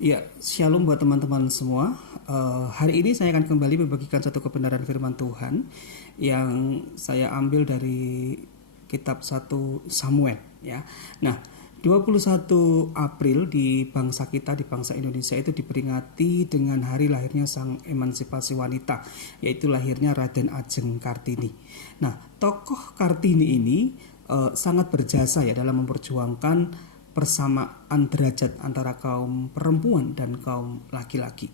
Ya, shalom buat teman-teman semua. Hari ini saya akan kembali membagikan satu kebenaran firman Tuhan yang saya ambil dari kitab 1 Samuel ya. Nah, 21 April di bangsa kita, di bangsa Indonesia itu diperingati dengan hari lahirnya sang emansipasi wanita, yaitu lahirnya Raden Ajeng Kartini. Nah, tokoh Kartini ini sangat berjasa ya dalam memperjuangkan persamaan derajat antara kaum perempuan dan kaum laki-laki.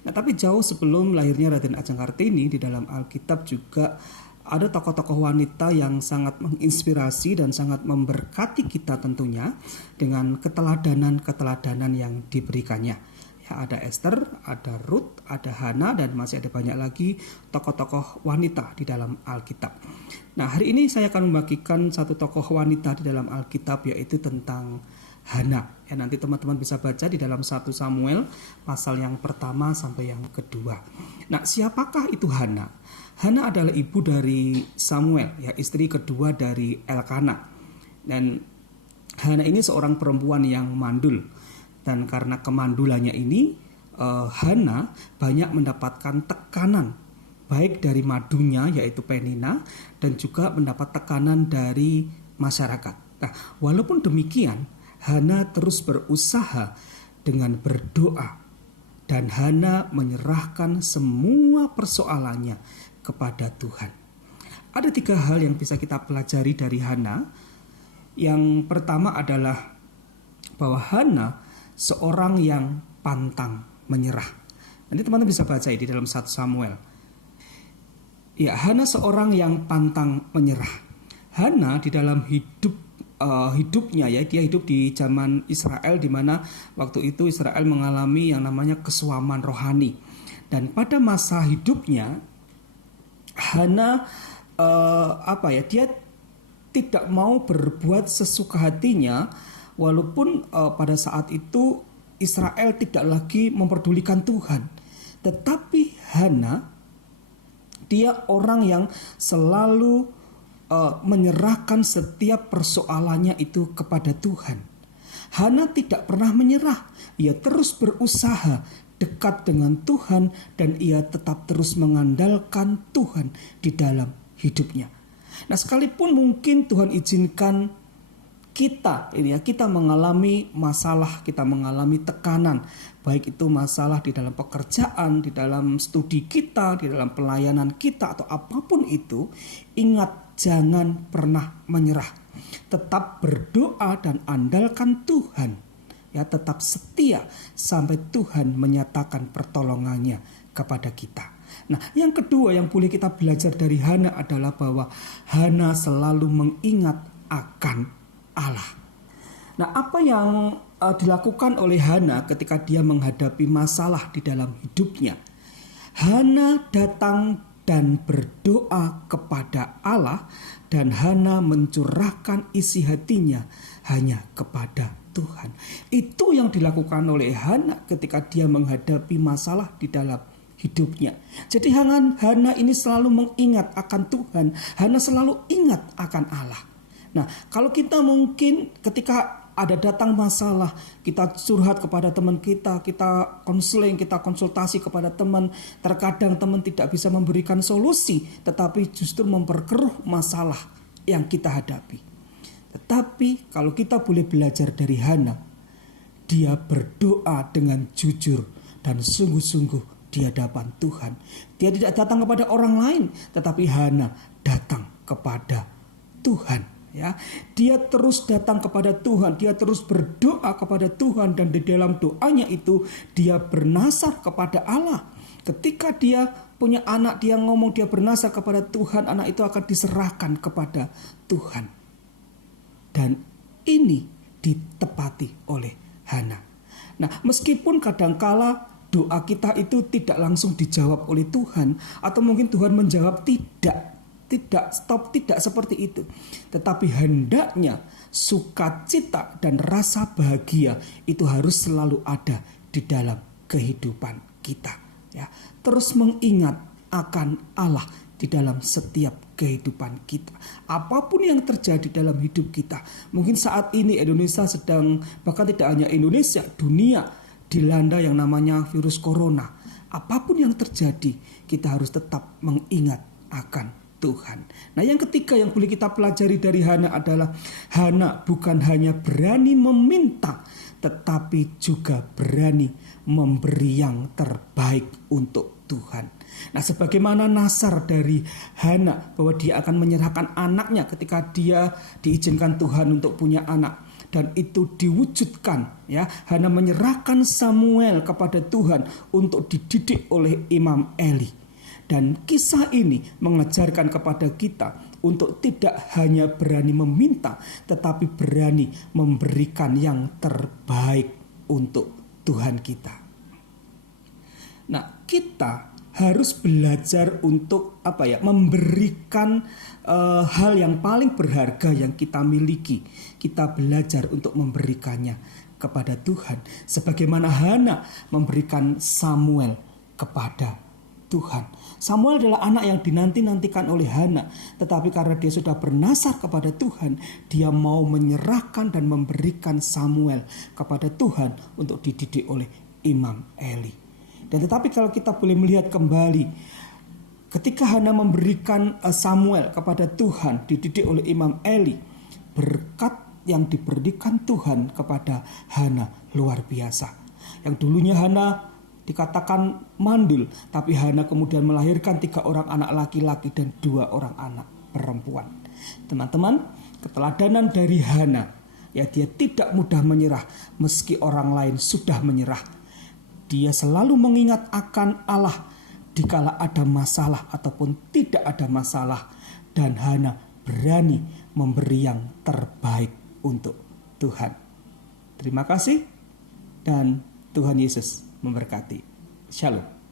Nah, tapi jauh sebelum lahirnya Raden Ajeng Kartini, di dalam Alkitab juga ada tokoh-tokoh wanita yang sangat menginspirasi dan sangat memberkati kita tentunya dengan keteladanan-keteladanan yang diberikannya. Ya, ada Esther, ada Ruth, ada Hana, dan masih ada banyak lagi tokoh-tokoh wanita di dalam Alkitab. Nah, hari ini saya akan membagikan satu tokoh wanita di dalam Alkitab, yaitu tentang Hana. Ya, nanti teman-teman bisa baca di dalam 1 Samuel pasal yang pertama sampai yang kedua. Nah, siapakah itu Hana? Hana adalah ibu dari Samuel, ya, istri kedua dari Elkana. Dan Hana ini seorang perempuan yang mandul. Dan karena kemandulannya ini, Hana banyak mendapatkan tekanan, baik dari madunya yaitu Penina, dan juga mendapat tekanan dari masyarakat. Nah, walaupun demikian, Hana terus berusaha dengan berdoa, dan Hana menyerahkan semua persoalannya kepada Tuhan. Ada 3 hal yang bisa kita pelajari dari Hana. Yang pertama adalah bahwa Hana seorang yang pantang menyerah. Nanti teman-teman bisa baca di dalam 1 Samuel. Ya, Hana seorang yang pantang menyerah. Hana di dalam hidupnya ya, dia hidup di zaman Israel, di mana waktu itu Israel mengalami yang namanya kesuaman rohani. Dan pada masa hidupnya Hana dia tidak mau berbuat sesuka hatinya, walaupun pada saat itu Israel tidak lagi memperdulikan Tuhan. Tetapi Hana, dia orang yang selalu menyerahkan setiap persoalannya itu kepada Tuhan. Hana tidak pernah menyerah. Ia terus berusaha dekat dengan Tuhan, dan ia tetap terus mengandalkan Tuhan di dalam hidupnya. Nah, sekalipun mungkin Tuhan izinkan kita mengalami masalah, kita mengalami tekanan, baik itu masalah di dalam pekerjaan, di dalam studi kita, di dalam pelayanan kita, atau apapun itu, ingat, jangan pernah menyerah. Tetap berdoa dan andalkan Tuhan. Ya, tetap setia sampai Tuhan menyatakan pertolongannya kepada kita. Nah, yang kedua yang boleh kita belajar dari Hana adalah bahwa Hana selalu mengingat akan Allah. Nah, apa yang dilakukan oleh Hana ketika dia menghadapi masalah di dalam hidupnya? Hana datang dan berdoa kepada Allah, dan Hana mencurahkan isi hatinya hanya kepada Tuhan. Itu yang dilakukan oleh Hana ketika dia menghadapi masalah di dalam hidupnya. Jadi Hana ini selalu mengingat akan Tuhan. Hana selalu ingat akan Allah. Nah, kalau kita mungkin ketika ada datang masalah, kita curhat kepada teman kita konseling, kita konsultasi kepada teman, terkadang teman tidak bisa memberikan solusi, tetapi justru memperkeruh masalah yang kita hadapi. Tetapi kalau kita boleh belajar dari Hana, dia berdoa dengan jujur dan sungguh-sungguh di hadapan Tuhan. Dia tidak datang kepada orang lain, tetapi Hana datang kepada Tuhan. Ya, dia terus datang kepada Tuhan, dia terus berdoa kepada Tuhan, dan di dalam doanya itu dia bernasar kepada Allah. Ketika dia punya anak, dia ngomong, dia bernasar kepada Tuhan, anak itu akan diserahkan kepada Tuhan. Dan ini ditepati oleh Hana. Nah, meskipun kadangkala doa kita itu tidak langsung dijawab oleh Tuhan, atau mungkin Tuhan menjawab tidak seperti itu. Tetapi hendaknya sukacita dan rasa bahagia itu harus selalu ada di dalam kehidupan kita. Ya, terus mengingat akan Allah di dalam setiap kehidupan kita. Apapun yang terjadi dalam hidup kita. Mungkin saat ini Indonesia sedang, bahkan tidak hanya Indonesia, dunia dilanda yang namanya virus corona, apapun yang terjadi, kita harus tetap mengingat akan Tuhan. Nah, yang ketiga yang boleh kita pelajari dari Hana adalah Hana bukan hanya berani meminta, tetapi juga berani memberi yang terbaik untuk Tuhan. Nah, sebagaimana nasar dari Hana bahwa dia akan menyerahkan anaknya ketika dia diizinkan Tuhan untuk punya anak, dan itu diwujudkan, ya. Hana menyerahkan Samuel kepada Tuhan untuk dididik oleh Imam Eli. Dan kisah ini mengajarkan kepada kita untuk tidak hanya berani meminta, tetapi berani memberikan yang terbaik untuk Tuhan kita. Nah, kita harus belajar untuk memberikan hal yang paling berharga yang kita miliki. Kita belajar untuk memberikannya kepada Tuhan, sebagaimana Hana memberikan Samuel kepada Tuhan. Samuel adalah anak yang dinanti-nantikan oleh Hana, tetapi karena dia sudah bernasar kepada Tuhan, dia mau menyerahkan dan memberikan Samuel kepada Tuhan untuk dididik oleh Imam Eli. Dan tetapi kalau kita boleh melihat kembali, ketika Hana memberikan Samuel kepada Tuhan, dididik oleh Imam Eli, berkat yang diberikan Tuhan kepada Hana luar biasa. Yang dulunya Hana dikatakan mandul, tapi Hana kemudian melahirkan 3 orang anak laki-laki dan 2 orang anak perempuan. Teman-teman, keteladanan dari Hana, ya, dia tidak mudah menyerah meski orang lain sudah menyerah. Dia selalu mengingat akan Allah dikala ada masalah ataupun tidak ada masalah, dan Hana berani memberi yang terbaik untuk Tuhan. Terima kasih, dan Tuhan Yesus memberkati. Shalom.